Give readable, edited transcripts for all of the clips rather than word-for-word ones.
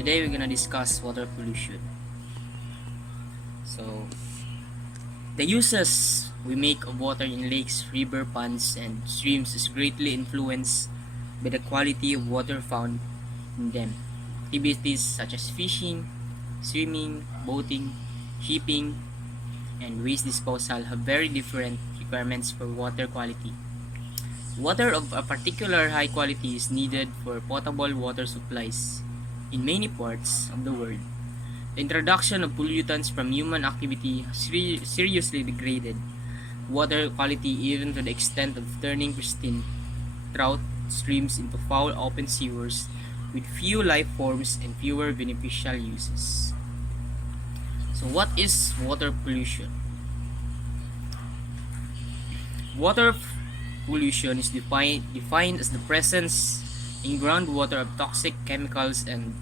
Today we're gonna discuss water pollution. So, the uses we make of water in lakes, river, ponds, and streams is greatly influenced by the quality of water found in them. Activities such as fishing, swimming, boating, shipping, and waste disposal have very different requirements for water quality. Water of a particular high quality is needed for potable water supplies in many parts of the world. The introduction of pollutants from human activity has seriously degraded water quality even to the extent of turning pristine trout streams into foul open sewers with few life forms and fewer beneficial uses. So what is water pollution? Water pollution is defined as the presence in groundwater of toxic chemicals and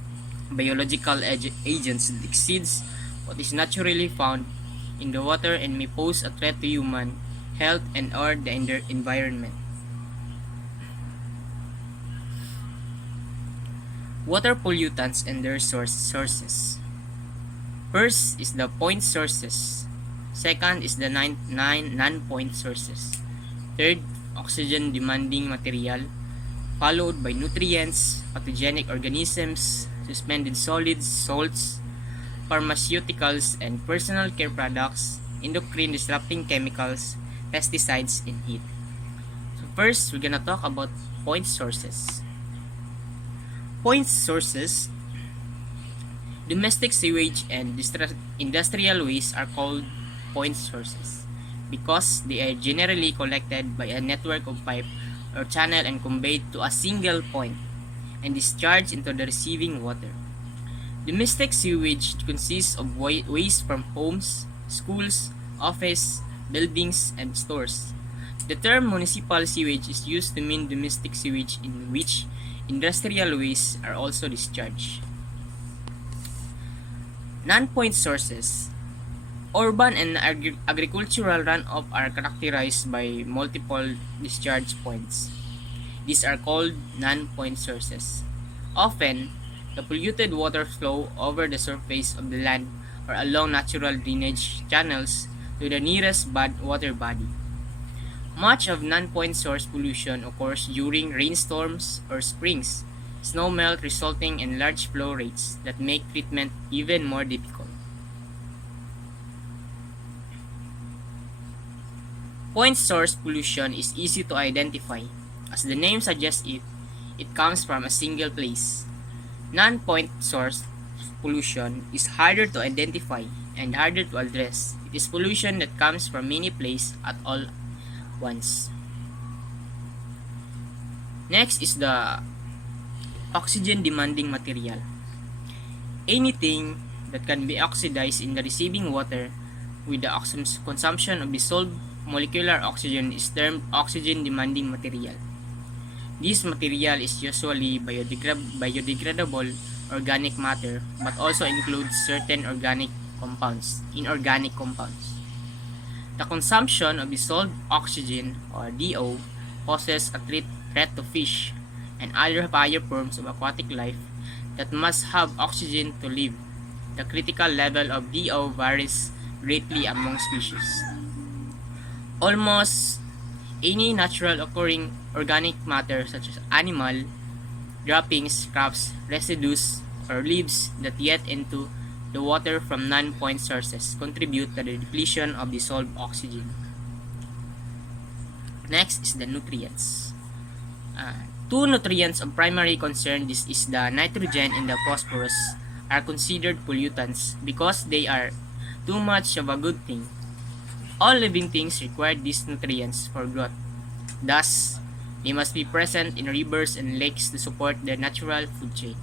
biological agents that exceeds what is naturally found in the water and may pose a threat to human health and or the environment. Water pollutants and their sources. First is the point sources. Second is the non-point sources. Third, oxygen demanding material, followed by nutrients, pathogenic organisms, suspended solids, salts, pharmaceuticals, and personal care products, endocrine disrupting chemicals, pesticides, and heat. So first, we're gonna talk about point sources. Point sources, domestic sewage and industrial waste are called point sources because they are generally collected by a network of pipe or channel and conveyed to a single point and discharged into the receiving water. Domestic sewage consists of waste from homes, schools, office, buildings, and stores. The term municipal sewage is used to mean domestic sewage in which industrial wastes are also discharged. Non-point sources. Urban and agricultural runoff are characterized by multiple discharge points. These are called non-point sources. Often, the polluted water flow over the surface of the land or along natural drainage channels to the nearest water body. Much of non-point source pollution occurs during rainstorms or springs, snowmelt resulting in large flow rates that make treatment even more difficult. Point source pollution is easy to identify. As the name suggests it comes from a single place. Non-point source pollution is harder to identify and harder to address. It is pollution that comes from many places at all once. Next is the oxygen demanding material. Anything that can be oxidized in the receiving water with the consumption of dissolved molecular oxygen is termed oxygen demanding material. This material is usually biodegradable organic matter but also includes certain inorganic compounds. The consumption of dissolved oxygen or DO poses a threat to fish and other higher forms of aquatic life that must have oxygen to live. The critical level of DO varies greatly among species. Almost any natural occurring organic matter such as animal droppings, scraps, residues, or leaves that get into the water from non-point sources contribute to the depletion of dissolved oxygen. Next is the nutrients. Two nutrients of primary concern, this is the nitrogen and the phosphorus, are considered pollutants because they are too much of a good thing. All living things require these nutrients for growth. Thus, they must be present in rivers and lakes to support their natural food chain.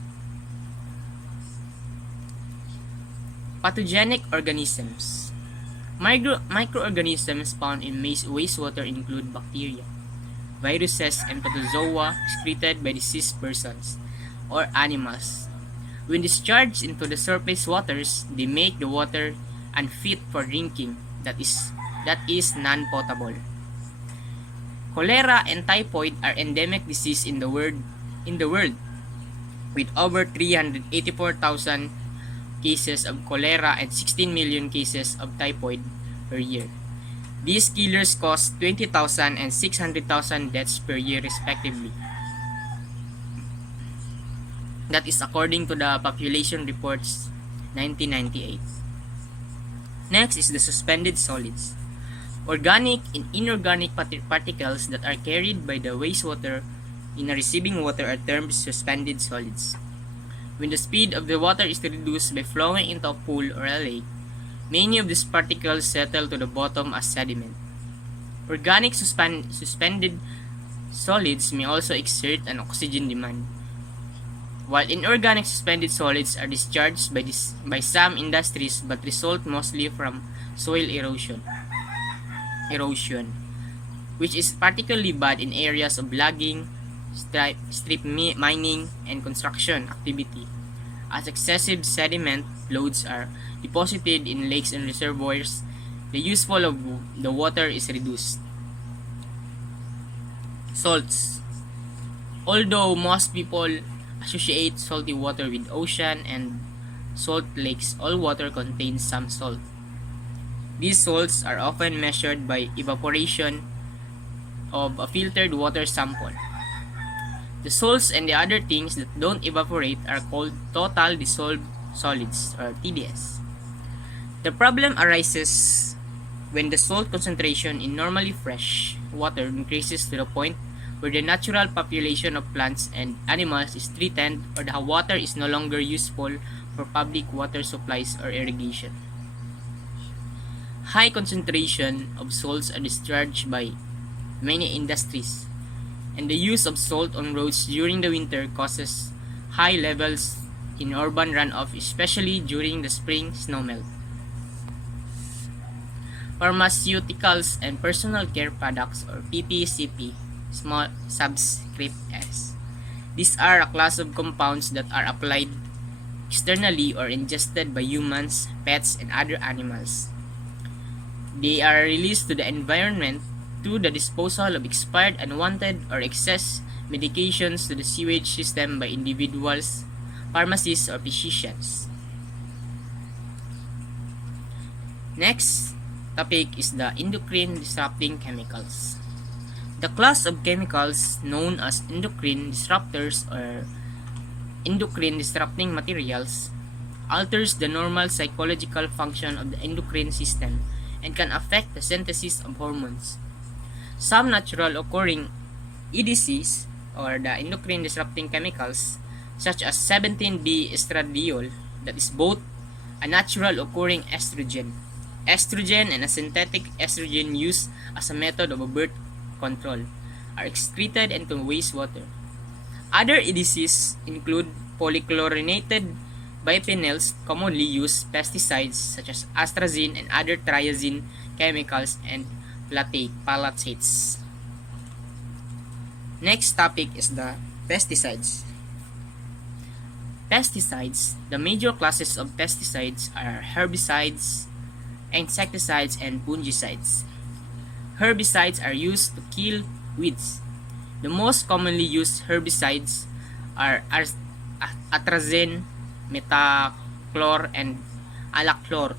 Pathogenic organisms. Microorganisms found in wastewater include bacteria, viruses, and protozoa excreted by deceased persons or animals. When discharged into the surface waters, they make the water unfit for drinking, that is non-potable. Cholera and typhoid are endemic disease in the world. with over 384,000 cases of cholera and 16 million cases of typhoid per year. These killers cause 20,000 and 600,000 deaths per year respectively. That is according to the Population Reports 1998. Next is the suspended solids. Organic and inorganic particles that are carried by the wastewater in a receiving water are termed suspended solids. When the speed of the water is reduced by flowing into a pool or a lake, many of these particles settle to the bottom as sediment. Organic suspended solids may also exert an oxygen demand, while inorganic suspended solids are discharged by some industries but result mostly from soil erosion, which is particularly bad in areas of logging, strip mining, and construction activity, as excessive sediment loads are deposited in lakes and reservoirs. The useful of the water is reduced. Salts. Although most people associate salty water with ocean and salt lakes, all water contains some salt. These salts are often measured by evaporation of a filtered water sample. The salts and the other things that don't evaporate are called total dissolved solids, or TDS. The problem arises when the salt concentration in normally fresh water increases to the point where the natural population of plants and animals is threatened, or the water is no longer useful for public water supplies or irrigation. High concentration of salts are discharged by many industries, and the use of salt on roads during the winter causes high levels in urban runoff, especially during the spring snowmelt. Pharmaceuticals and personal care products, or PPCP, small subscript S. These are a class of compounds that are applied externally or ingested by humans, pets, and other animals. They are released to the environment through the disposal of expired, unwanted, or excess medications to the sewage system by individuals, pharmacists, or physicians. Next topic is the endocrine disrupting chemicals. The class of chemicals known as endocrine disruptors or endocrine disrupting materials alters the normal psychological function of the endocrine system and can affect the synthesis of hormones. Some natural occurring EDCs, or the endocrine disrupting chemicals, such as 17B estradiol, that is both a natural occurring estrogen and a synthetic estrogen used as a method of birth control, are excreted into wastewater. Other EDCs include polychlorinated biphenyls, commonly used pesticides such as atrazine and other triazine chemicals, and phtalates. Next topic is the pesticides. The major classes of pesticides are herbicides, insecticides, and fungicides. Herbicides are used to kill weeds. The most commonly used herbicides are atrazine, metachlor, and alachlor.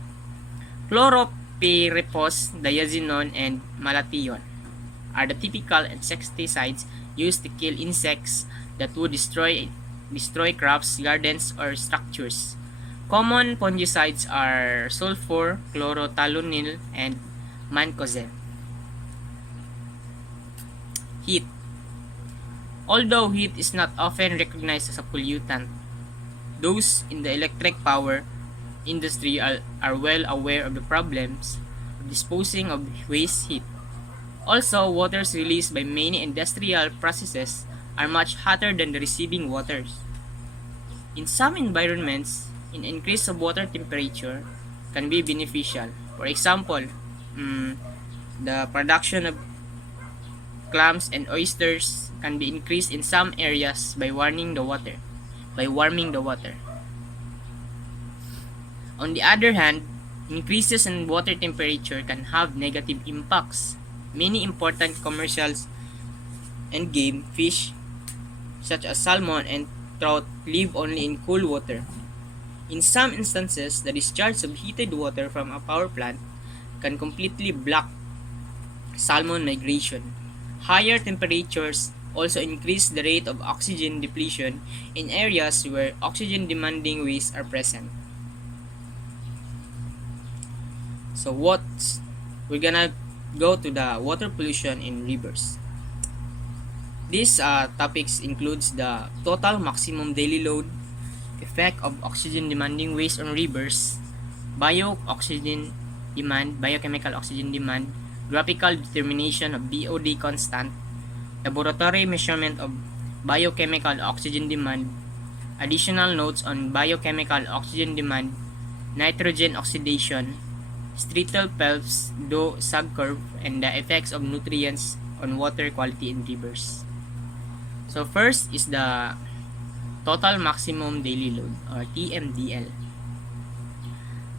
Chlorpyrifos, diazinon, and malathion are the typical insecticides used to kill insects that would destroy crops, gardens, or structures. Common fungicides are sulfur, chlorothalonil, and mancozeb. Heat. Although heat is not often recognized as a pollutant, those in the electric power industry are well aware of the problems of disposing of waste heat. Also, waters released by many industrial processes are much hotter than the receiving waters. In some environments, an increase of water temperature can be beneficial. For example, the production of clams and oysters can be increased in some areas by warming the water. On the other hand, increases in water temperature can have negative impacts. Many important commercials and game fish, such as salmon and trout live only in cool water. In some instances, the discharge of heated water from a power plant can completely block salmon migration. Higher temperatures also increase the rate of oxygen depletion in areas where oxygen-demanding wastes are present. So we're gonna go to the water pollution in rivers. These topics includes the total maximum daily load, effect of oxygen-demanding waste on rivers, biochemical oxygen demand, graphical determination of BOD constant, laboratory measurement of biochemical oxygen demand, additional notes on biochemical oxygen demand, nitrogen oxidation, Streetel-Phelps Doe subcurve, and the effects of nutrients on water quality in rivers. So first is the total maximum daily load, or TMDL.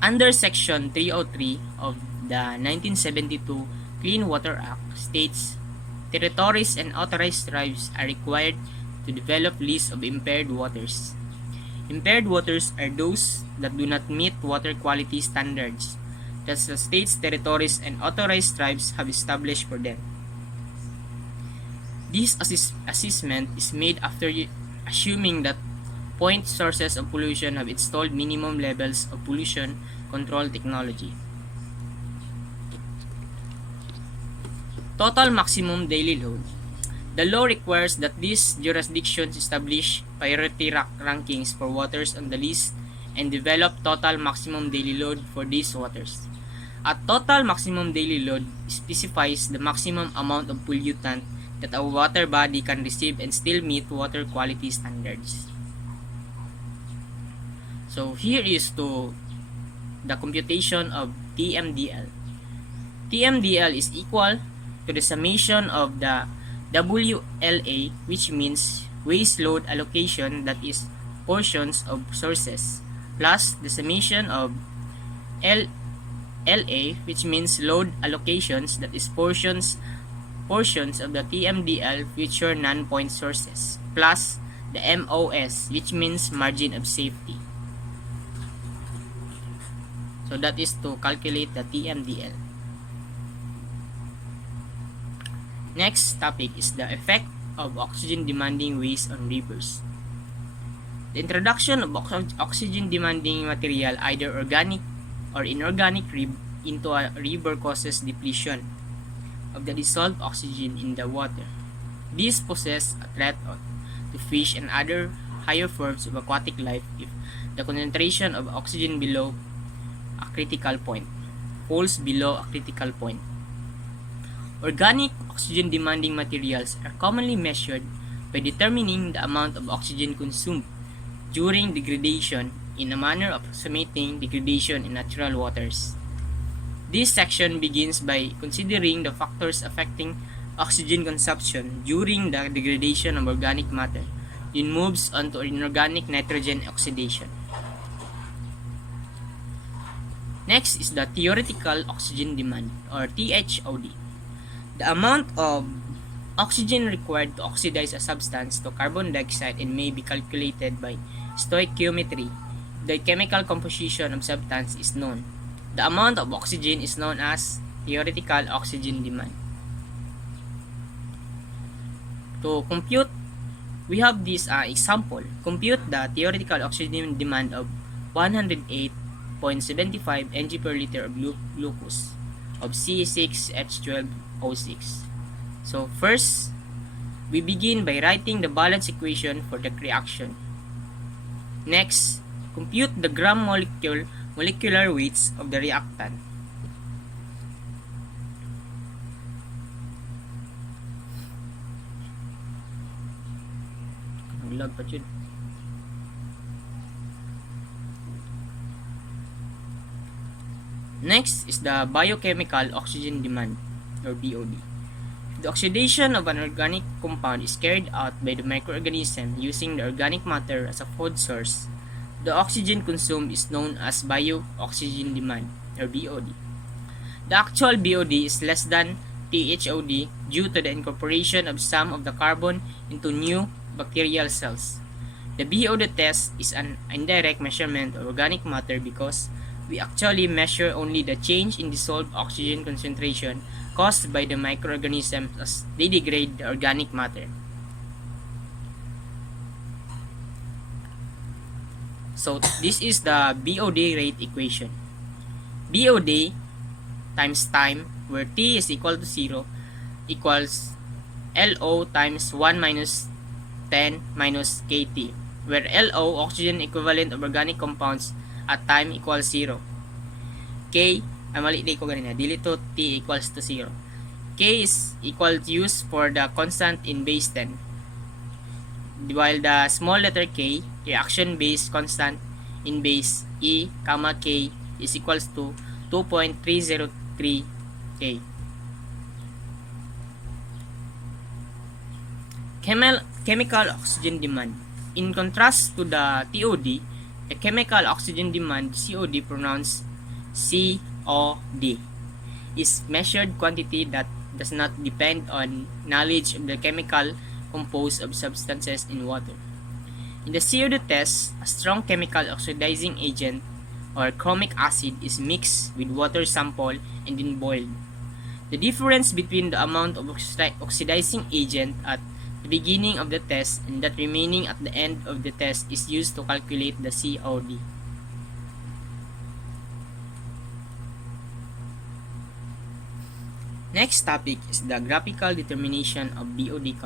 Under Section 303 of the 1972 Clean Water Act states, territories and authorized tribes are required to develop lists of impaired waters. Impaired waters are those that do not meet water quality standards that the state's territories and authorized tribes have established for them. This assessment is made after assuming that point sources of pollution have installed minimum levels of pollution control technology. Total maximum daily load. The law requires that these jurisdictions establish priority rankings for waters on the list and develop total maximum daily load for these waters. A total maximum daily load specifies the maximum amount of pollutant that a water body can receive and still meet water quality standards. So here is to the computation of TMDL. TMDL is equal to the summation of the WLA, which means waste load allocation, that is portions of sources, plus the summation of LA, which means load allocations, that is portions of the TMDL future non-point sources, plus the MOS, which means margin of safety. So that is to calculate the TMDL. Next topic is the effect of oxygen demanding waste on rivers. The introduction of oxygen demanding material, either organic or inorganic, into a river causes depletion of the dissolved oxygen in the water. This poses a threat to fish and other higher forms of aquatic life if the concentration of oxygen below a critical point falls below a critical point. Organic oxygen demanding materials are commonly measured by determining the amount of oxygen consumed during degradation in a manner approximating degradation in natural waters. This section begins by considering the factors affecting oxygen consumption during the degradation of organic matter, then moves on to inorganic nitrogen oxidation. Next is the theoretical oxygen demand, or THOD. The amount of oxygen required to oxidize a substance to carbon dioxide and may be calculated by stoichiometry. The chemical composition of substance is known. The amount of oxygen is known as theoretical oxygen demand. To compute, we have this example. Compute the theoretical oxygen demand of 108.75 ng per liter of glucose of C6H12O6. So first, we begin by writing the balance equation for the reaction. Next, compute the gram molecular weights of the reactant. Naglag pa yun. Next is the biochemical oxygen demand, or BOD. If the oxidation of an organic compound is carried out by the microorganism using the organic matter as a food source, the oxygen consumed is known as bio-oxygen demand, or BOD. The actual BOD is less than THOD due to the incorporation of some of the carbon into new bacterial cells. The BOD test is an indirect measurement of organic matter because we actually measure only the change in dissolved oxygen concentration caused by the microorganisms as they degrade the organic matter. So this is the BOD rate equation. BOD times time, where T is equal to 0, equals LO times 1 minus 10 minus KT, where LO, oxygen equivalent of organic compounds, at time equals 0. K, mali ko ganina, dili to T equals to 0. K is equal to used for the constant in base 10, while the small letter K, reaction base constant in base E, K is equals to 2.303 K. Chemical oxygen demand. In contrast to the TOD, the chemical oxygen demand, COD, pronounced COD, is measured quantity that does not depend on knowledge of the chemical composed of substances in water. In the COD test, a strong chemical oxidizing agent or chromic acid is mixed with water sample and then boiled. The difference between the amount of oxidizing agent at the beginning of the test and that remaining at the end of the test is used to calculate the COD. Next topic is the graphical determination of BOD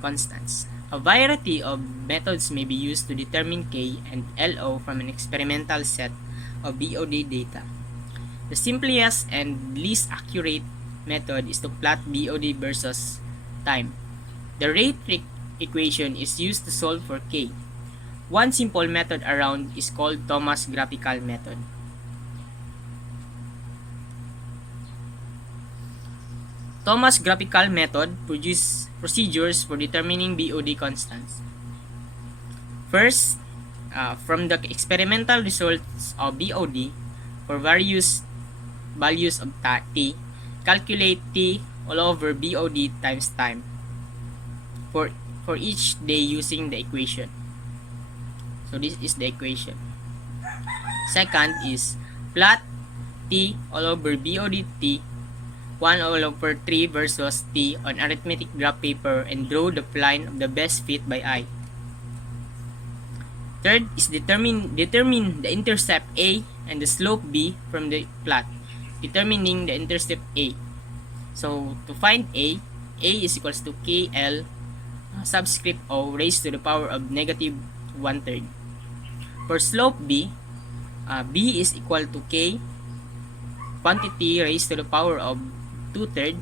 constants. A variety of methods may be used to determine K and LO from an experimental set of BOD data. The simplest and least accurate method is to plot BOD versus time. The rate equation is used to solve for K. One simple method around is called Thomas graphical method. Thomas graphical method produces procedures for determining BOD constants. First, from the experimental results of BOD for various values of T, calculate T all over BOD times time for each day using the equation. So this is the equation. Second is plot T all over BOD T 1 all over 3 versus T on arithmetic graph paper and draw the line of the best fit by eye. Third is determine the intercept A and the slope B from the plot, determining the intercept A. So to find A is equals to KL subscript O raised to the power of negative 1/3. For slope B, B is equal to K quantity raised to the power of 2/3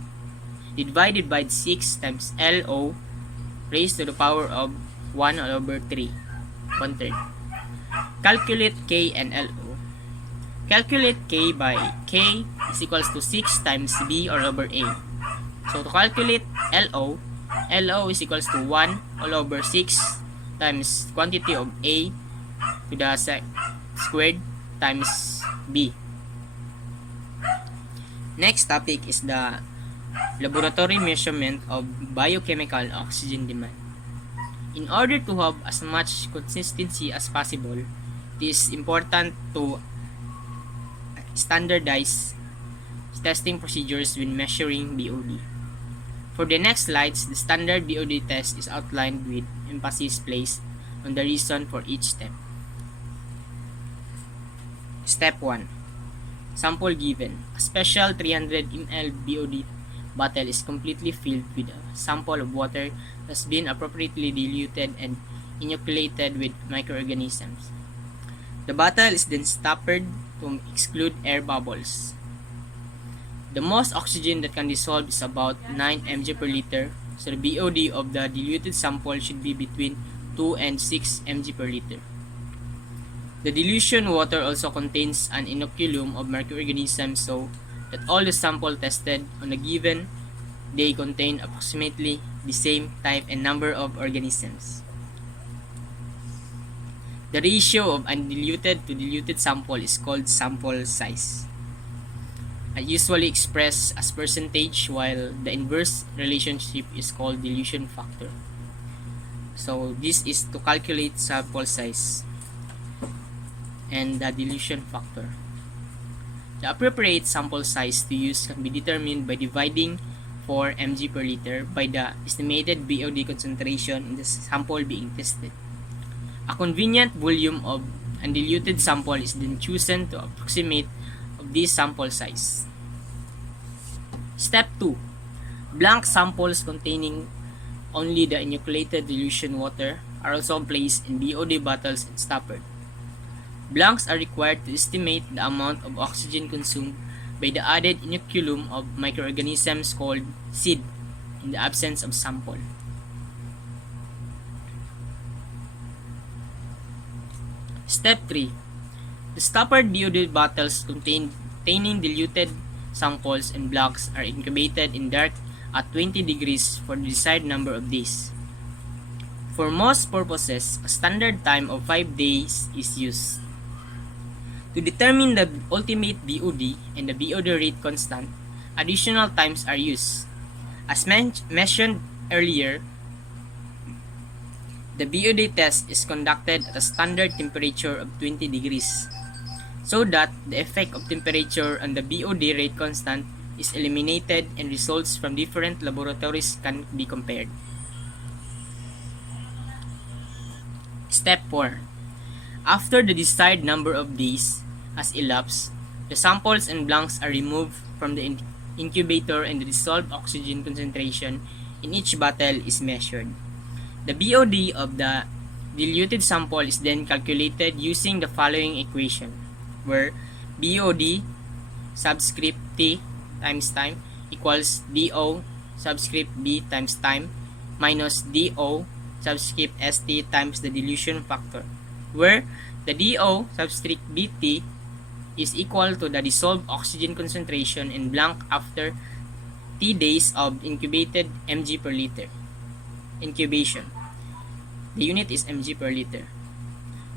divided by 6 times LO raised to the power of 1 all over 3, 1/3. Calculate K and LO. Calculate K by K is equals to 6 times B all over A. So to calculate LO is equals to 1 all over 6 times quantity of A to the squared times B. Next topic is the laboratory measurement of biochemical oxygen demand. In order to have as much consistency as possible, it is important to standardize testing procedures when measuring BOD. For the next slides, the standard BOD test is outlined with emphasis placed on the reason for each step. Step 1. Sample given. A special 300 ml BOD bottle is completely filled with a sample of water that has been appropriately diluted and inoculated with microorganisms. The bottle is then stoppered to exclude air bubbles. The most oxygen that can dissolve is about 9 mg per liter, so the BOD of the diluted sample should be between 2 and 6 mg per liter. The dilution water also contains an inoculum of microorganisms so that all the sample tested on a given day contain approximately the same type and number of organisms. The ratio of undiluted to diluted sample is called sample size, usually expressed as percentage, while the inverse relationship is called dilution factor. So this is to calculate sample size and the dilution factor. The appropriate sample size to use can be determined by dividing 4 mg per liter by the estimated BOD concentration in the sample being tested. A convenient volume of undiluted sample is then chosen to approximate of this sample size. Step 2. Blank samples containing only the inoculated dilution water are also placed in BOD bottles and stoppered. Blanks are required to estimate the amount of oxygen consumed by the added inoculum of microorganisms called seed in the absence of sample. Step 3. The stoppered BOD bottles containing diluted samples and blocks are incubated in dark at 20 degrees for the desired number of days. For most purposes, a standard time of 5 days is used. To determine the ultimate BOD and the BOD rate constant, additional times are used. As mentioned earlier, the BOD test is conducted at a standard temperature of 20 degrees, so that the effect of temperature on the BOD rate constant is eliminated and results from different laboratories can be compared. Step 4. After the desired number of days has elapsed, the samples and blanks are removed from the incubator and the dissolved oxygen concentration in each bottle is measured. The BOD of the diluted sample is then calculated using the following equation, where BOD subscript T times time equals DO subscript B times time minus DO subscript ST times the dilution factor, where the DO subscript BT is equal to the dissolved oxygen concentration in blank after T days of incubated mg per liter. Incubation. The unit is mg per liter.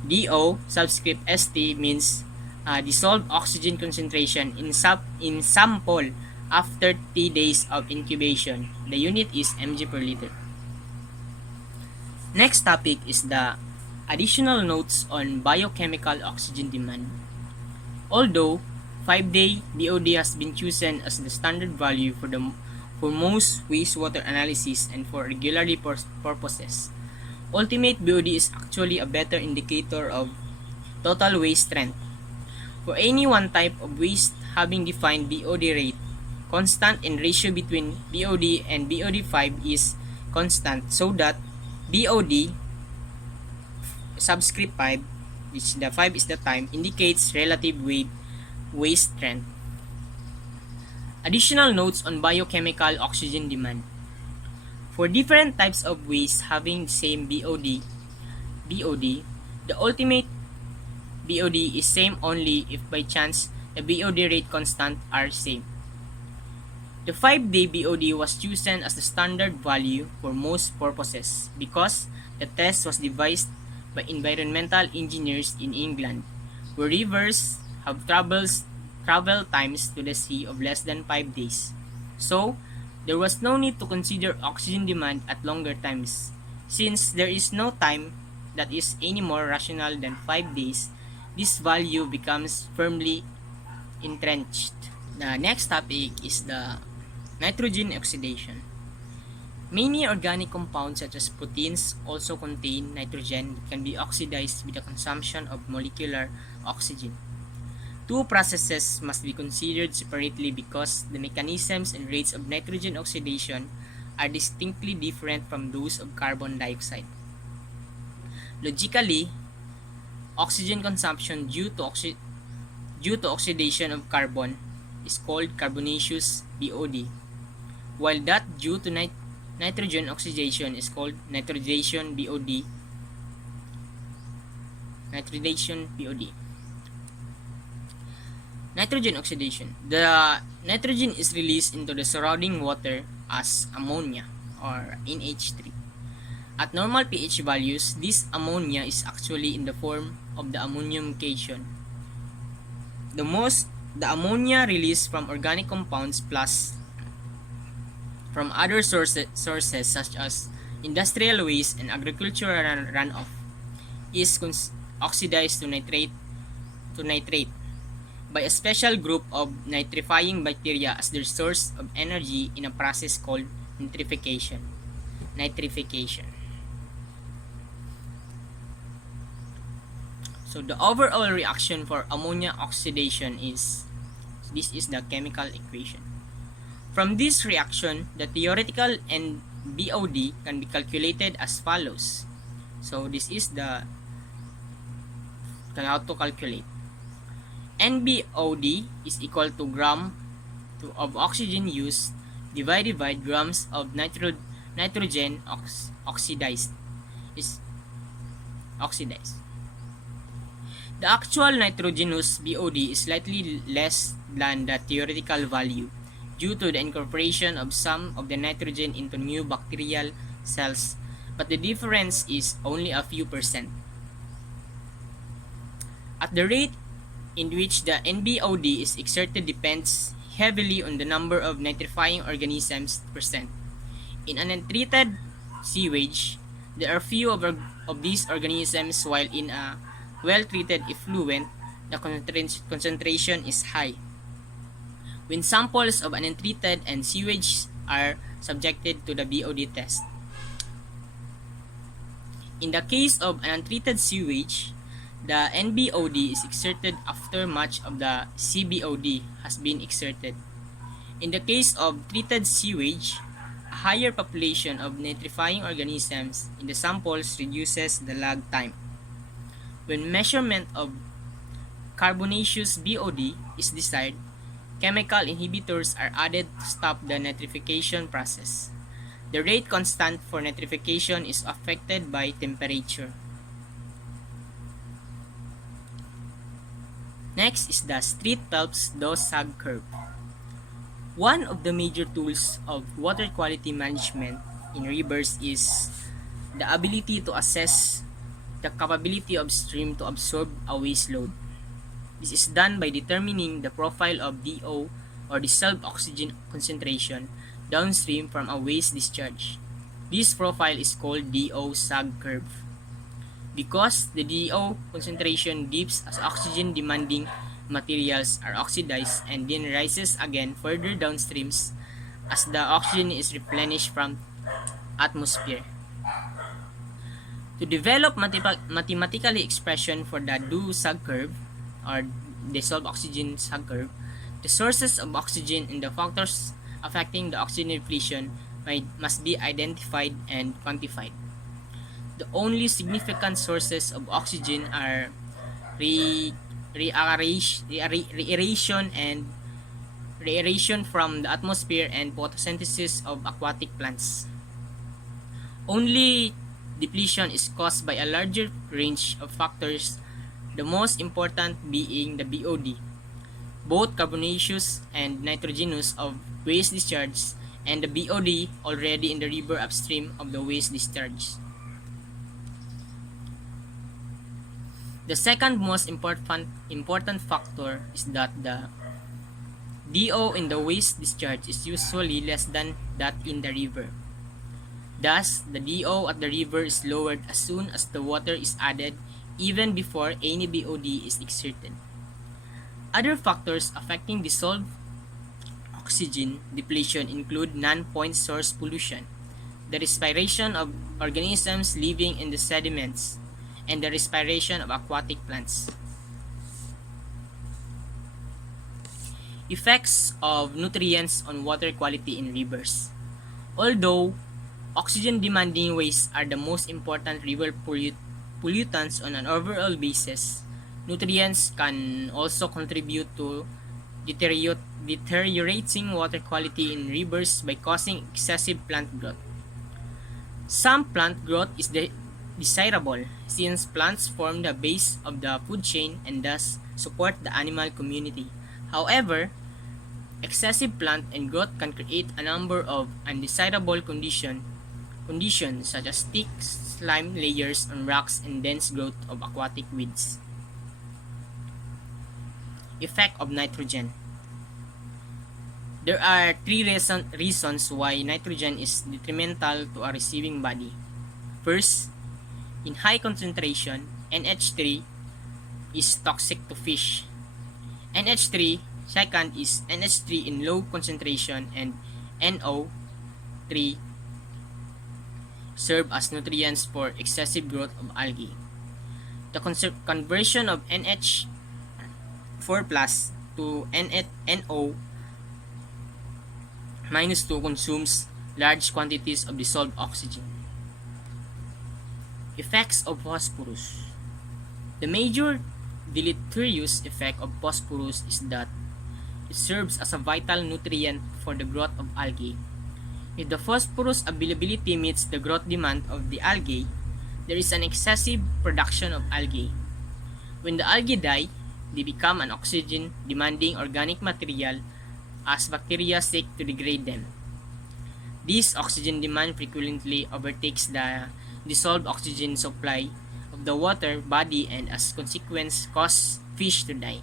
DO subscript ST means dissolved oxygen concentration in sample after T days of incubation. The unit is mg per liter. Next topic is the additional notes on biochemical oxygen demand. Although 5-day BOD has been chosen as the standard value for most wastewater analysis and for regulatory purposes, ultimate BOD is actually a better indicator of total waste strength. For any one type of waste having defined BOD rate constant and ratio between BOD and BOD5 is constant, so that BOD subscript 5, which the 5 is the time, indicates relative waste strength. Additional notes on biochemical oxygen demand. For different types of waste having the same BOD, the ultimate BOD is same only if by chance the BOD rate constant are same. The 5-day BOD was chosen as the standard value for most purposes because the test was devised by environmental engineers in England, where rivers have travel times to the sea of less than 5 days. So, there was no need to consider oxygen demand at longer times. Since there is no time that is any more rational than 5 days, this value becomes firmly entrenched. The next topic is the nitrogen oxidation. Many organic compounds such as proteins also contain nitrogen that can be oxidized with the consumption of molecular oxygen. Two processes must be considered separately because the mechanisms and rates of nitrogen oxidation are distinctly different from those of carbon dioxide. Logically, oxygen consumption due to oxidation of carbon is called carbonaceous BOD, while that due to nitrogen oxidation is called nitridation BOD. Nitrogen oxidation. The nitrogen is released into the surrounding water as ammonia or NH3. At normal pH values, this ammonia is actually in the form of the ammonium cation. The ammonia released from organic compounds plus from other sources such as industrial waste, and agricultural runoff is oxidized to nitrate by a special group of nitrifying bacteria as their source of energy in a process called nitrification. So the overall reaction for ammonia oxidation is, this is the chemical equation. From this reaction, the theoretical NBOD can be calculated as follows. So this is the how to calculate. NBOD is equal to gram of oxygen used divided by grams of nitrogen oxidized. The actual nitrogenous BOD is slightly less than the theoretical value due to the incorporation of some of the nitrogen into new bacterial cells, but the difference is only a few percent. At the rate in which the NBOD is exerted depends heavily on the number of nitrifying organisms present. In an untreated sewage, there are few of these organisms, while in a well-treated effluent, the concentration is high. When samples of an untreated and sewage are subjected to the BOD test. In the case of an untreated sewage, the NBOD is exerted after much of the CBOD has been exerted. In the case of treated sewage, a higher population of nitrifying organisms in the samples reduces the lag time. When measurement of carbonaceous BOD is desired, chemical inhibitors are added to stop the nitrification process. The rate constant for nitrification is affected by temperature. Next is the Street-Phelps-Dawes-Sugg curve. One of the major tools of water quality management in rivers is the ability to assess the capability of stream to absorb a waste load. This is done by determining the profile of DO, or dissolved oxygen concentration, downstream from a waste discharge. This profile is called DO-Sugg curve. Because the DO concentration dips as oxygen-demanding materials are oxidized and then rises again further downstreams as the oxygen is replenished from atmosphere. To develop mathematically expression for the DO-Sugg curve, or dissolved oxygen Sugg curve, the sources of oxygen and the factors affecting the oxygen depletion must be identified and quantified. The only significant sources of oxygen are re-aeration from the atmosphere and photosynthesis of aquatic plants. Only depletion is caused by a larger range of factors, the most important being the BOD, both carbonaceous and nitrogenous of waste discharge, and the BOD already in the river upstream of the waste discharge. The second most important factor is that the DO in the waste discharge is usually less than that in the river. Thus, the DO at the river is lowered as soon as the water is added, even before any BOD is exerted. Other factors affecting dissolved oxygen depletion include non-point source pollution, the respiration of organisms living in the sediments, and the respiration of aquatic plants. Effects of nutrients on water quality in rivers. Although oxygen-demanding wastes are the most important river pollutants on an overall basis, nutrients can also contribute to deteriorating water quality in rivers by causing excessive plant growth. Some plant growth is desirable since plants form the base of the food chain and thus support the animal community. However, excessive plant and growth can create a number of undesirable conditions such as thick slime layers on rocks and dense growth of aquatic weeds. Effect of nitrogen. There are three reasons why nitrogen is detrimental to a receiving body. First, in high concentration, NH3 is toxic to fish. NH3, second is NH3 in low concentration, and NO3 serve as nutrients for excessive growth of algae. The conversion of NH4 plus to NO minus 2 consumes large quantities of dissolved oxygen. Effects of phosphorus. The major deleterious effect of phosphorus is that it serves as a vital nutrient for the growth of algae. If the phosphorus availability meets the growth demand of the algae, there is an excessive production of algae. When the algae die, they become an oxygen-demanding organic material as bacteria seek to degrade them. This oxygen demand frequently overtakes the dissolved oxygen supply of the water body and as consequence cause fish to die.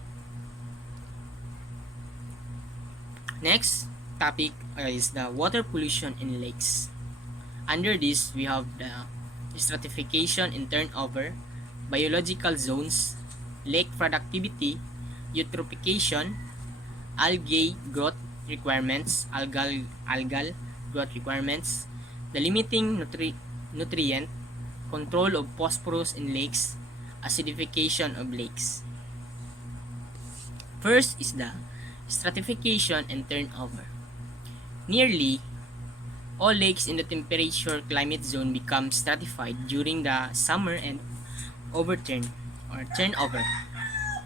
Next topic is the water pollution in lakes. Under this, we have the stratification and turnover, biological zones, lake productivity, eutrophication, algae growth requirements, algal growth requirements, the limiting nutrient, control of phosphorus in lakes, acidification of lakes. First is the stratification and turnover. Nearly all lakes in the temperature climate zone become stratified during the summer and turnover.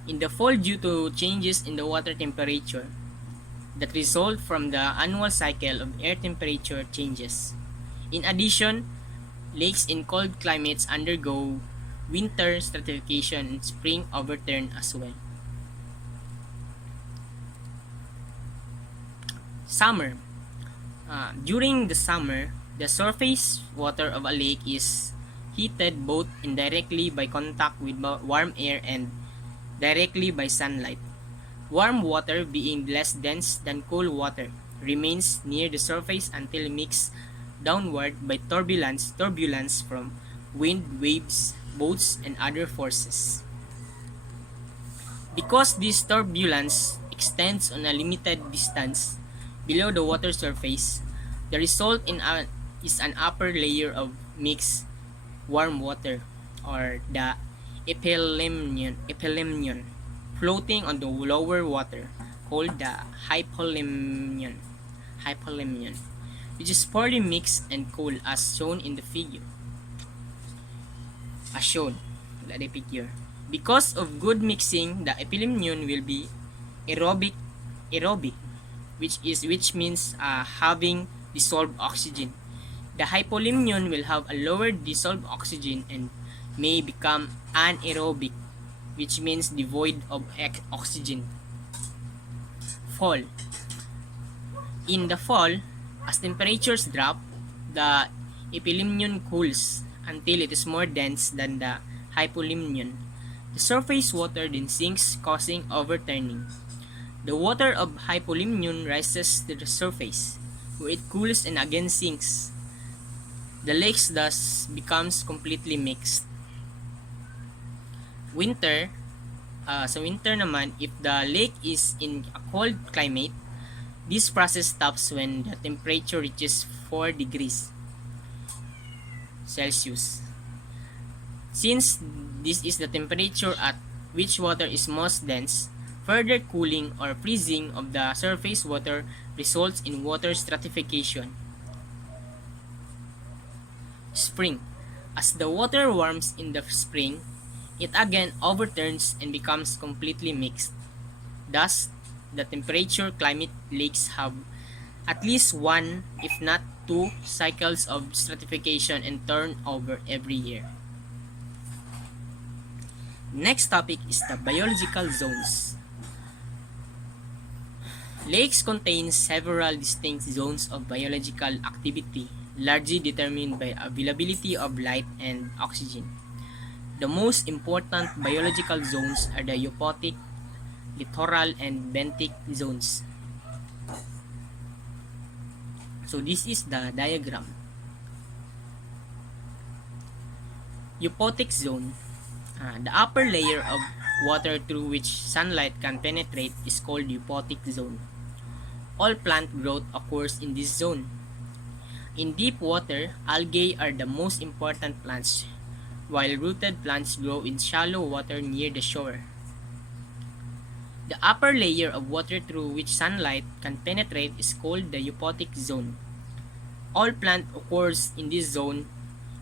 In the fall, due to changes in the water temperature that result from the annual cycle of air temperature changes. In addition, lakes in cold climates undergo winter stratification and spring overturn as well. Summer. During the summer, the surface water of a lake is heated both indirectly by contact with warm air and directly by sunlight. Warm water, being less dense than cold water, remains near the surface until mixed downward by turbulence from wind, waves, boats, and other forces. Because this turbulence extends on a limited distance below the water surface, the result is an upper layer of mixed warm water, or the epilimnion, floating on the lower water, called the hypolimnion, which is poorly mixed and cool as shown in the figure. Because of good mixing, the epilimnion will be aerobic, which means having dissolved oxygen. The hypolimnion will have a lower dissolved oxygen and may become anaerobic, which means devoid of oxygen. Fall. In the fall, as temperatures drop, the epilimnion cools until it is more dense than the hypolimnion. The surface water then sinks, causing overturning. The water of hypolimnion rises to the surface, where it cools and again sinks. The lakes thus becomes completely mixed. Winter. Sa winter naman, if the lake is in a cold climate, this process stops when the temperature reaches 4 degrees Celsius. Since this is the temperature at which water is most dense, further cooling or freezing of the surface water results in water stratification. Spring. As the water warms in the spring, it again overturns and becomes completely mixed. Thus, the temperature climate lakes have at least one, if not two, cycles of stratification and turnover every year. Next topic is the biological zones. Lakes contain several distinct zones of biological activity, largely determined by availability of light and oxygen. The most important biological zones are the euphotic, littoral, and benthic zones. So this is the diagram. Euphotic zone. The upper layer of water through which sunlight can penetrate is called euphotic zone. All plant growth occurs in this zone. In deep water, algae are the most important plants, while rooted plants grow in shallow water near the shore. The upper layer of water through which sunlight can penetrate is called the euphotic zone. All plant occurs in this zone.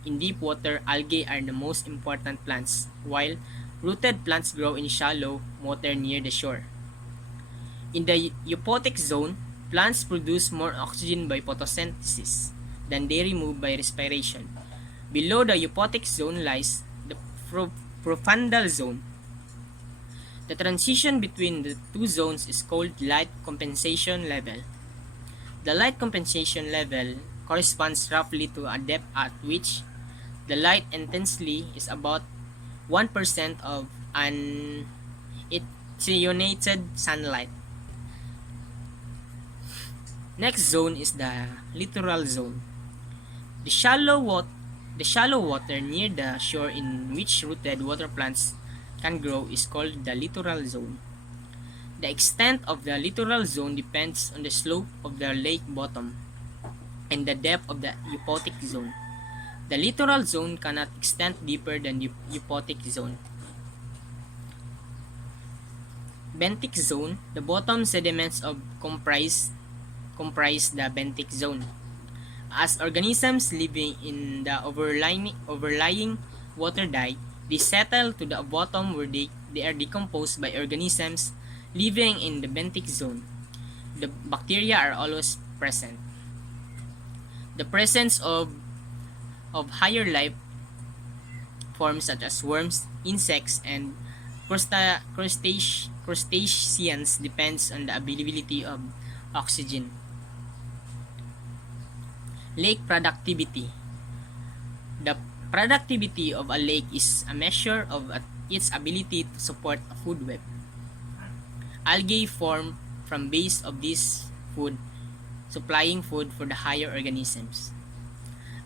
In deep water, algae are the most important plants, while rooted plants grow in shallow water near the shore. In the euphotic zone, plants produce more oxygen by photosynthesis than they remove by respiration. Below the euphotic zone lies the profundal zone. The transition between the two zones is called light compensation level. The light compensation level corresponds roughly to a depth at which the light intensity is about 1% of an ionized sunlight. Next zone is the littoral zone. The shallow water near the shore in which rooted water plants can grow is called the littoral zone. The extent of the littoral zone depends on the slope of the lake bottom and the depth of the euphotic zone. The littoral zone cannot extend deeper than the euphotic zone. Benthic zone. The bottom sediments comprise the benthic zone. As organisms living in the overlying water die, they settle to the bottom where they are decomposed by organisms living in the benthic zone. The bacteria are always present. The presence of higher life forms such as worms, insects, and crustaceans depends on the availability of oxygen. Lake productivity. The productivity of a lake is a measure of its ability to support a food web. Algae form from base of this food, supplying food for the higher organisms.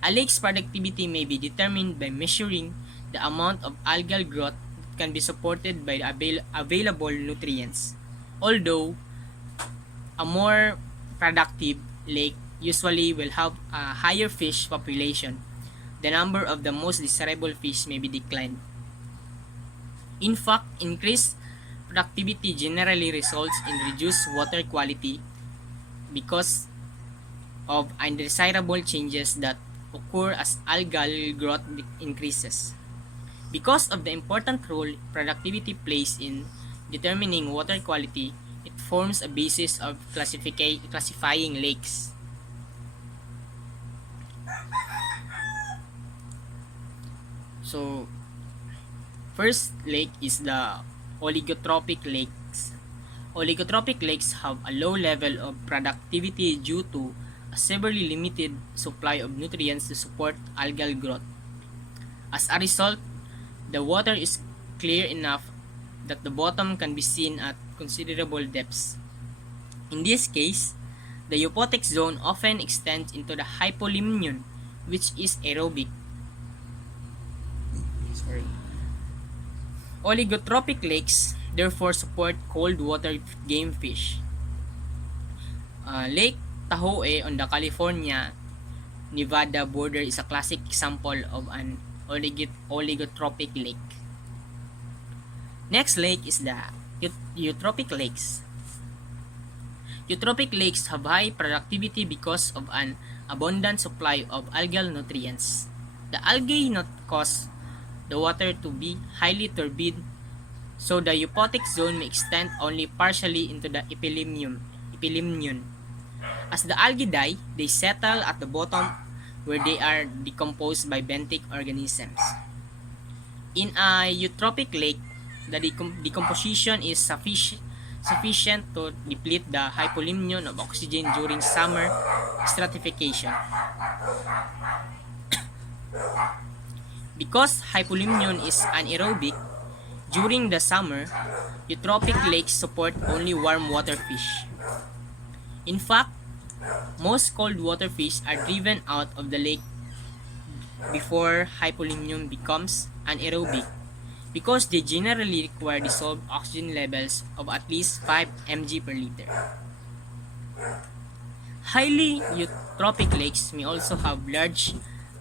A lake's productivity may be determined by measuring the amount of algal growth that can be supported by the available nutrients. Although a more productive lake usually will have a higher fish population, the number of the most desirable fish may be declined. In fact, increased productivity generally results in reduced water quality because of undesirable changes that occur as algal growth increases. Because of the important role productivity plays in determining water quality, it forms a basis of classifying lakes. So, first lake is the oligotrophic lakes. Oligotrophic lakes have a low level of productivity due to a severely limited supply of nutrients to support algal growth. As a result, the water is clear enough that the bottom can be seen at considerable depths. In this case, the euphotic zone often extends into the hypolimnion, which is aerobic. Oligotrophic lakes therefore support cold water game fish. Lake Tahoe on the California-Nevada border is a classic example of an oligotrophic lake. Next lake is the eutrophic lakes. Eutrophic lakes have high productivity because of an abundant supply of algal nutrients. The algae not cause the water to be highly turbid, so the euphotic zone may extend only partially into the epilimnion. As the algae die, they settle at the bottom where they are decomposed by benthic organisms. In a eutrophic lake, the decomposition is sufficient to deplete the hypolimnion of oxygen during summer stratification. Because hypolimnion is anaerobic, during the summer, eutrophic lakes support only warm water fish. In fact, Most cold water fish are driven out of the lake before hypolimnium becomes anaerobic because they generally require dissolved oxygen levels of at least 5 mg per liter. Highly eutrophic lakes may also have large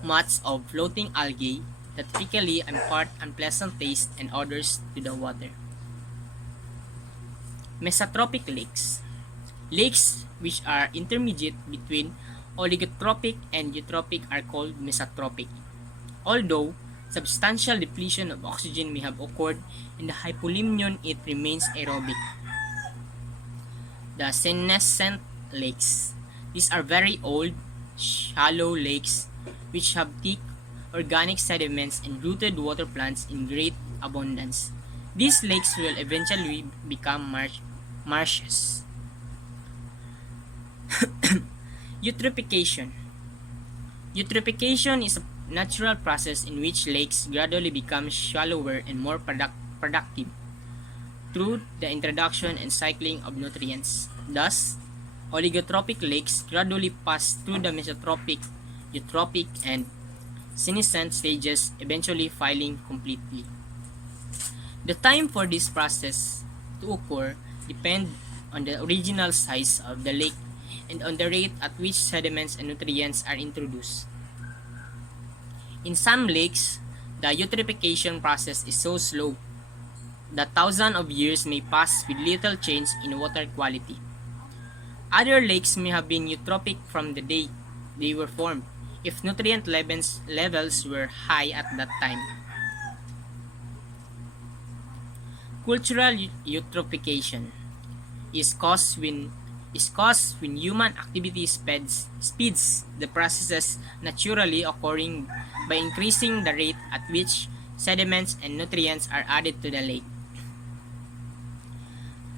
mats of floating algae that typically impart unpleasant taste and odors to the water. Mesotrophic lakes. Lakes which are intermediate between oligotrophic and eutrophic are called mesotrophic. Although substantial depletion of oxygen may have occurred in the hypolimnion, it remains aerobic. The senescent lakes. These are very old, shallow lakes which have thick organic sediments and rooted water plants in great abundance. These lakes will eventually become marshes. Eutrophication. Eutrophication is a natural process in which lakes gradually become shallower and more productive through the introduction and cycling of nutrients. Thus, oligotrophic lakes gradually pass through the mesotrophic, eutrophic, and senescent stages, eventually filling completely. The time for this process to occur depends on the original size of the lake and on the rate at which sediments and nutrients are introduced. In some lakes, the eutrophication process is so slow that thousands of years may pass with little change in water quality. Other lakes may have been eutrophic from the day they were formed, if nutrient levels were high at that time. Cultural eutrophication is caused when human activity speeds the processes naturally occurring by increasing the rate at which sediments and nutrients are added to the lake.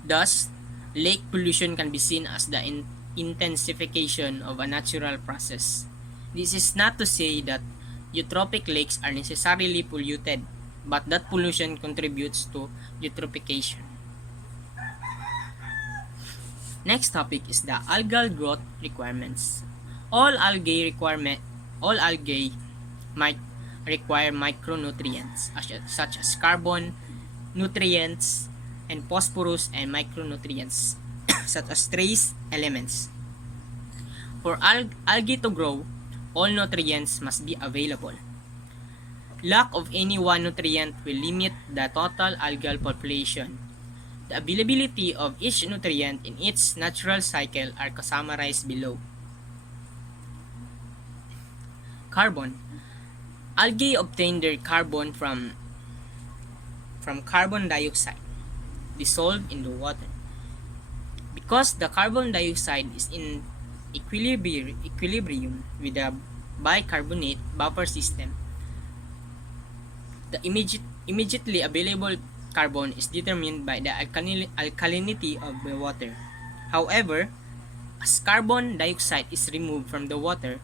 Thus, lake pollution can be seen as the intensification of a natural process. This is not to say that eutrophic lakes are necessarily polluted, but that pollution contributes to eutrophication. Next topic is the algal growth requirements. All algae might require micronutrients such as carbon, nutrients, and phosphorus, and micronutrients such as trace elements. For algae to grow, all nutrients must be available. Lack of any one nutrient will limit the total algal population. The availability of each nutrient in its natural cycle are summarized below. Carbon. Algae obtain their carbon from carbon dioxide dissolved in the water. Because the carbon dioxide is in equilibrium with the bicarbonate buffer system, the immediately available carbon is determined by the alkalinity of the water. However, as carbon dioxide is removed from the water,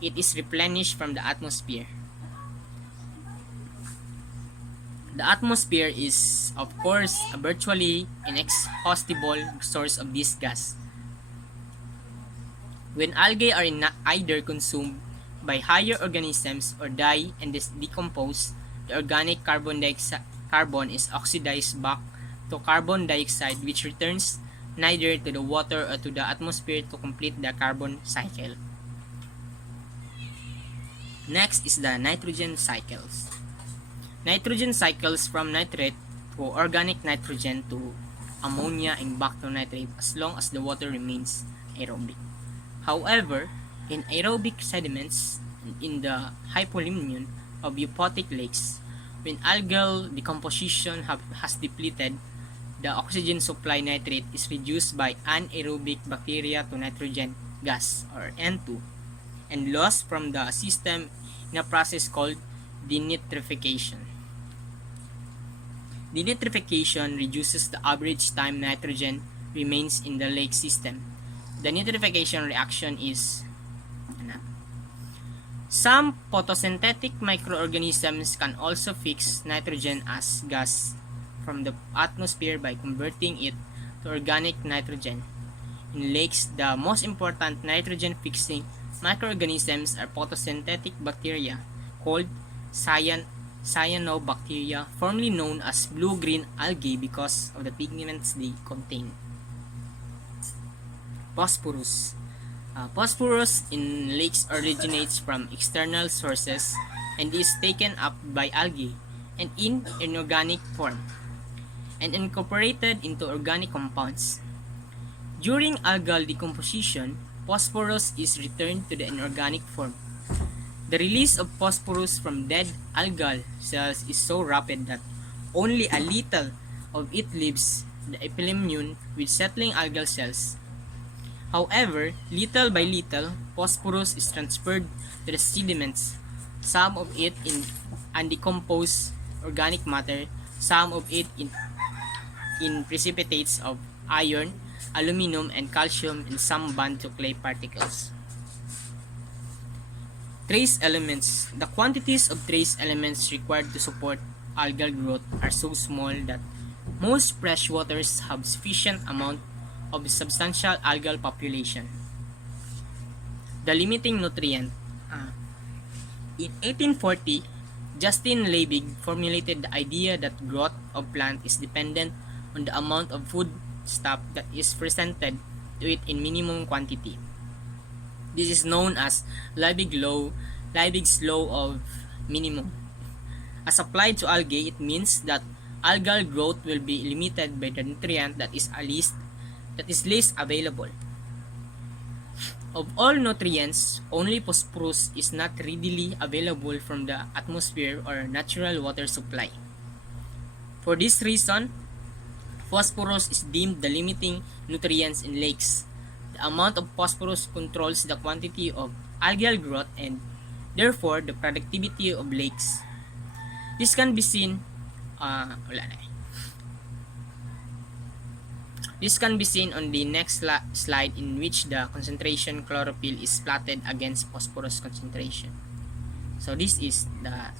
it is replenished from the atmosphere. The atmosphere is, of course, a virtually inexhaustible source of this gas. When algae are either consumed by higher organisms or die and decompose, the organic carbon is oxidized back to carbon dioxide, which returns neither to the water or to the atmosphere to complete the carbon cycle. Next is the nitrogen cycles. Nitrogen cycles from nitrate to organic nitrogen to ammonia and back to nitrate as long as the water remains aerobic. However, in aerobic sediments and in the hypolimnion of euphotic lakes, when algal decomposition has depleted, the oxygen supply nitrate is reduced by anaerobic bacteria to nitrogen gas or N2 and lost from the system in a process called denitrification. Denitrification reduces the average time nitrogen remains in the lake system. The nitrification reaction is some photosynthetic microorganisms can also fix nitrogen as gas from the atmosphere by converting it to organic nitrogen. In lakes, the most important nitrogen-fixing microorganisms are photosynthetic bacteria called cyanobacteria, formerly known as blue-green algae because of the pigments they contain. Phosphorus. Phosphorus in lakes originates from external sources and is taken up by algae and in inorganic form and incorporated into organic compounds. During algal decomposition, phosphorus is returned to the inorganic form. The release of phosphorus from dead algal cells is so rapid that only a little of it leaves the epithelium with settling algal cells. However, little by little, phosphorus is transferred to the sediments, some of it in undecomposed organic matter, some of it in precipitates of iron, aluminum, and calcium, and some bound to clay particles. Trace elements. The quantities of trace elements required to support algal growth are so small that most freshwaters have sufficient amount of substantial algal population. The limiting nutrient. In 1840, Justin Liebig formulated the idea that growth of plant is dependent on the amount of food stuff that is presented to it in minimum quantity. This is known as Liebig's law of minimum. As applied to algae, it means that algal growth will be limited by the nutrient that is least available. Of all nutrients, only phosphorus is not readily available from the atmosphere or natural water supply. For this reason, phosphorus is deemed the limiting nutrients in lakes. The amount of phosphorus controls the quantity of algal growth and therefore the productivity of lakes. This can be seen This can be seen on the next slide, in which the concentration chlorophyll is plotted against phosphorus concentration. So this is the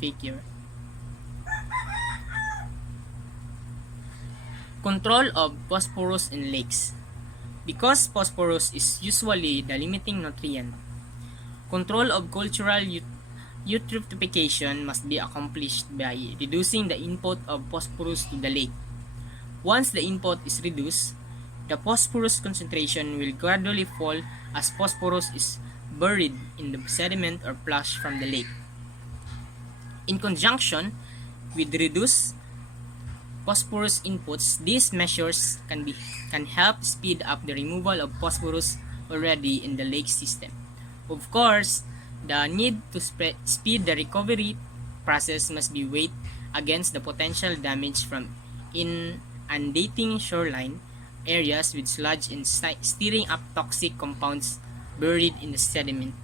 figure. Control of phosphorus in lakes. Because phosphorus is usually the limiting nutrient, control of cultural eutrophication must be accomplished by reducing the input of phosphorus to the lake. Once the input is reduced, the phosphorus concentration will gradually fall as phosphorus is buried in the sediment or flushed from the lake. In conjunction with reduced phosphorus inputs, these measures can help speed up the removal of phosphorus already in the lake system. Of course, the need to speed the recovery process must be weighed against the potential damage from inundating shoreline areas with sludge and stirring up toxic compounds buried in the sediment.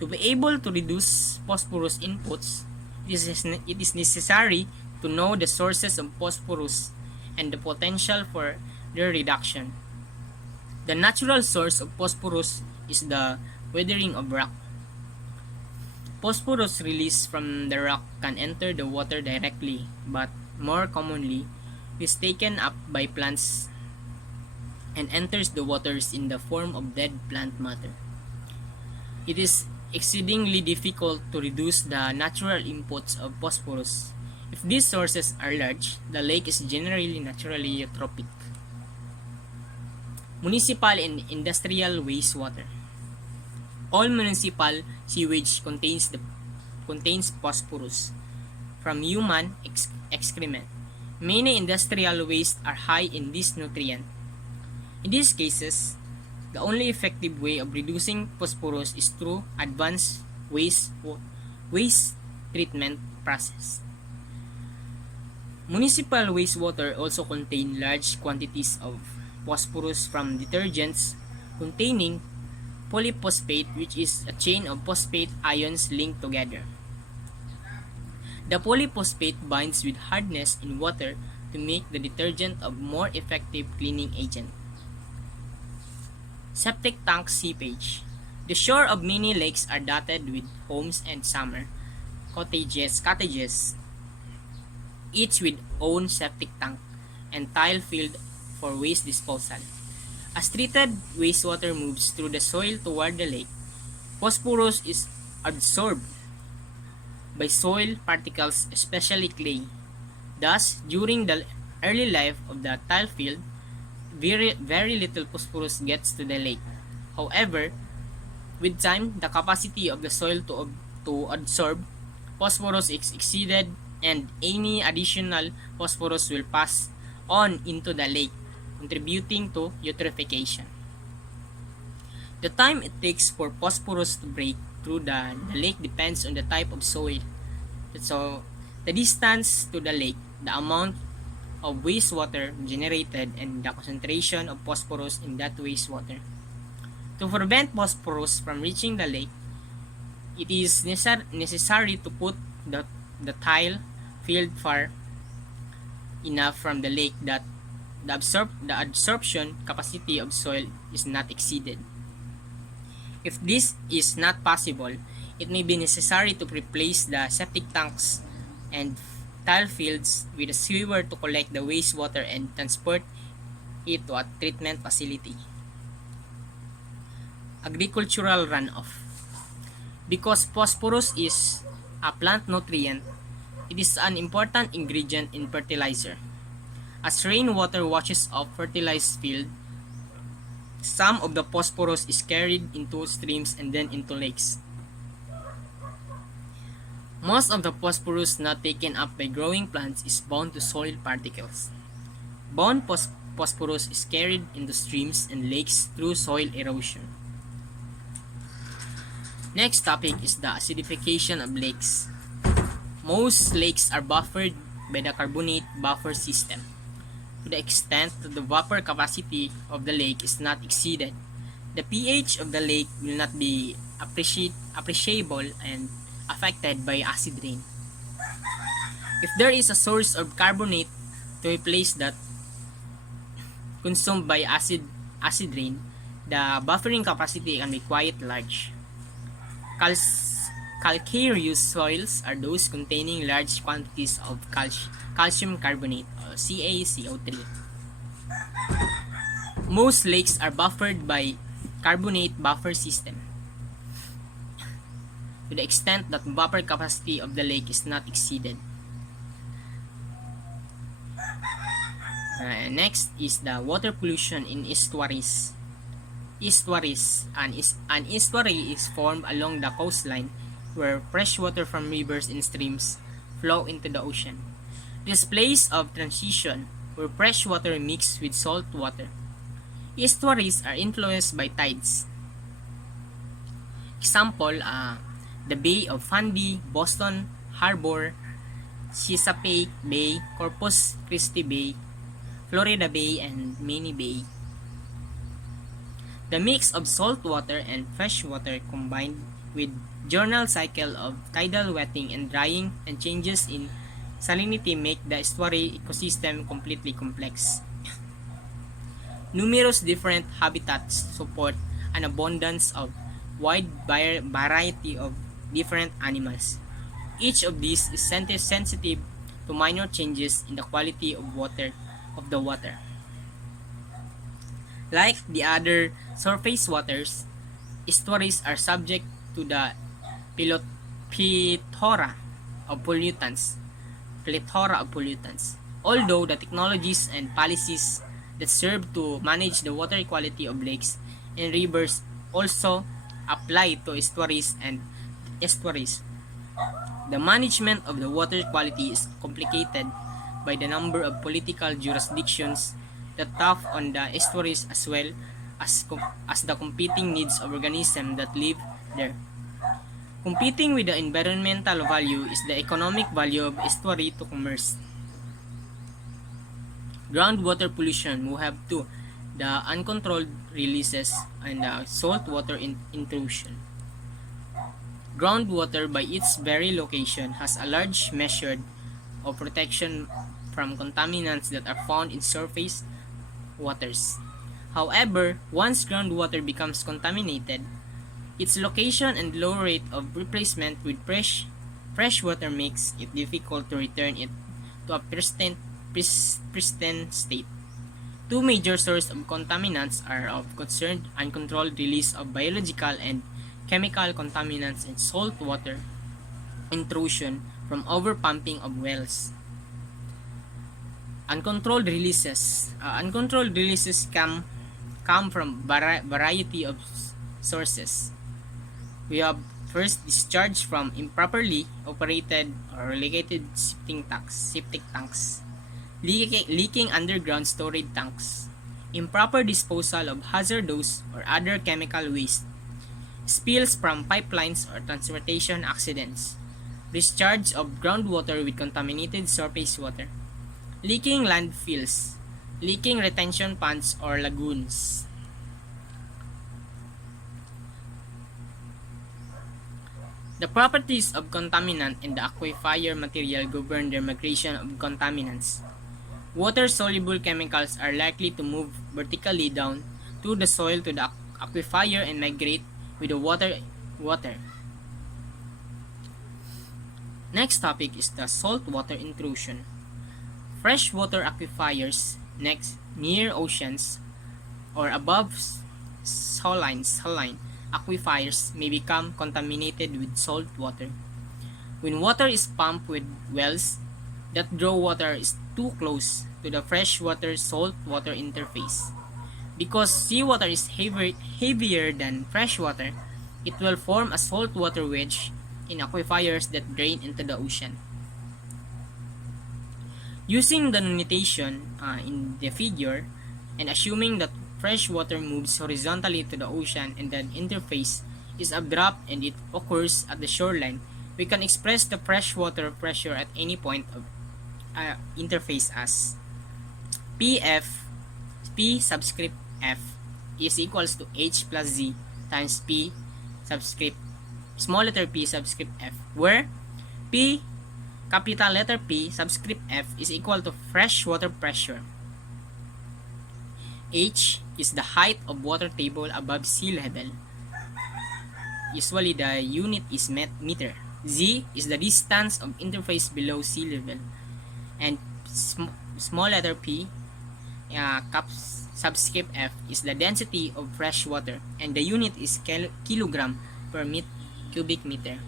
To be able to reduce phosphorus inputs, it is necessary to know the sources of phosphorus and the potential for their reduction. The natural source of phosphorus is the weathering of rock. Phosphorus released from the rock can enter the water directly, but more commonly is taken up by plants and enters the waters in the form of dead plant matter. It is exceedingly difficult to reduce the natural inputs of phosphorus. If these sources are large, the lake is generally naturally eutrophic. Municipal and industrial wastewater. All municipal sewage contains phosphorus from human excrement. Many industrial wastes are high in this nutrient. In these cases, the only effective way of reducing phosphorus is through advanced waste treatment process. Municipal wastewater also contain large quantities of phosphorus from detergents containing polyphosphate, which is a chain of phosphate ions linked together. The polyphosphate binds with hardness in water to make the detergent a more effective cleaning agent. Septic tank seepage. The shore of many lakes are dotted with homes and summer cottages, each with own septic tank and tile-filled for waste disposal. As treated wastewater moves through the soil toward the lake, phosphorus is absorbed by soil particles, especially clay. Thus, during the early life of the tile field, very little phosphorus gets to the lake. However, with time, the capacity of the soil to absorb phosphorus is exceeded, and any additional phosphorus will pass on into the lake, contributing to eutrophication. The time it takes for phosphorus to break through the lake depends on the type of soil. So, the distance to the lake, the amount of wastewater generated, and the concentration of phosphorus in that wastewater. To prevent phosphorus from reaching the lake, it is necessary to put the tile field far enough from the lake that the absorption capacity of soil is not exceeded. If this is not possible, it may be necessary to replace the septic tanks and tile fields with a sewer to collect the wastewater and transport it to a treatment facility. Agricultural runoff. Because phosphorus is a plant nutrient, it is an important ingredient in fertilizer. As rainwater washes off fertilized field, some of the phosphorus is carried into streams and then into lakes. Most of the phosphorus not taken up by growing plants is bound to soil particles. Bound phosphorus is carried into streams and lakes through soil erosion. Next topic is the acidification of lakes. Most lakes are buffered by the carbonate buffer system, to the extent that the vapor capacity of the lake is not exceeded. The pH of the lake will not be appreciable and affected by acid rain. If there is a source of carbonate to replace that consumed by acid rain, the buffering capacity can be quite large. Calcareous soils are those containing large quantities of calcium carbonate, or CaCO3. Most lakes are buffered by carbonate buffer system, to the extent that the buffer capacity of the lake is not exceeded. Next is the water pollution in estuaries. An estuary is formed along the coastline where fresh water from rivers and streams flow into the ocean. This place of transition where fresh water mixes with salt water. Estuaries are influenced by tides. Example, the Bay of Fundy, Boston Harbor, Chesapeake Bay, Corpus Christi Bay, Florida Bay, and Maine Bay. The mix of salt water and fresh water combined with diurnal cycle of tidal wetting and drying and changes in salinity make the estuary ecosystem completely complex. Numerous different habitats support an abundance of wide variety of different animals. Each of these is sensitive to minor changes in the quality of the water. Like the other surface waters, estuaries are subject to the plethora of pollutants. Although the technologies and policies that serve to manage the water quality of lakes and rivers also apply to estuaries the management of the water quality is complicated by the number of political jurisdictions that tap on the estuaries, as well as the competing needs of organisms that live there. Competing with the environmental value is the economic value of estuary to commerce. Groundwater pollution will have to the uncontrolled releases and the saltwater intrusion. Groundwater, by its very location, has a large measure of protection from contaminants that are found in surface waters. However, once groundwater becomes contaminated, its location and low rate of replacement with fresh water makes it difficult to return it to a pristine state. Two major sources of contaminants are of concern uncontrolled release of biological and chemical contaminants and saltwater intrusion from overpumping of wells. Uncontrolled releases come from variety of sources. We have first discharge from improperly operated or regulated septic tanks, leaking underground storage tanks, improper disposal of hazardous or other chemical waste, spills from pipelines or transportation accidents, discharge of groundwater with contaminated surface water, leaking landfills, leaking retention ponds or lagoons. The properties of contaminant and the aquifer material govern their migration of contaminants. Water-soluble chemicals are likely to move vertically down to the soil to the aquifer and migrate with the water. Next topic is the saltwater intrusion. Freshwater aquifers near oceans or above saline aquifers may become contaminated with salt water. When water is pumped with wells that draw water is too close to the freshwater saltwater interface. Because seawater is heavier than freshwater, it will form a saltwater wedge in aquifers that drain into the ocean. Using the notation in the figure and assuming that fresh water moves horizontally to the ocean and the interface is abrupt and it occurs at the shoreline, we can express the freshwater pressure at any point of interface as P subscript F is equals to H plus Z times P subscript small letter p subscript F, where P capital letter P subscript F is equal to freshwater pressure. H is the height of water table above sea level. Usually the unit is meter. Z is the distance of interface below sea level. And small letter P subscript F is the density of fresh water, and the unit is kilogram per cubic meter.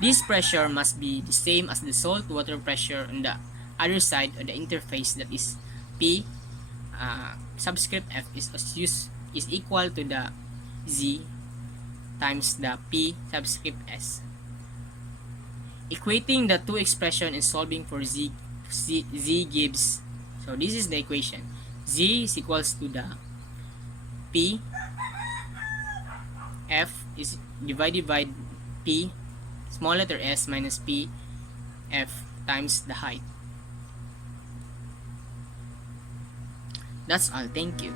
This pressure must be the same as the salt water pressure on the other side of the interface, that is P subscript F is equal to the Z times the P subscript S. Equating the two expressions and solving for Z gives, so this is the equation. Z is equals to the P F is divided by P small letter S minus P F times the height. That's all. Thank you.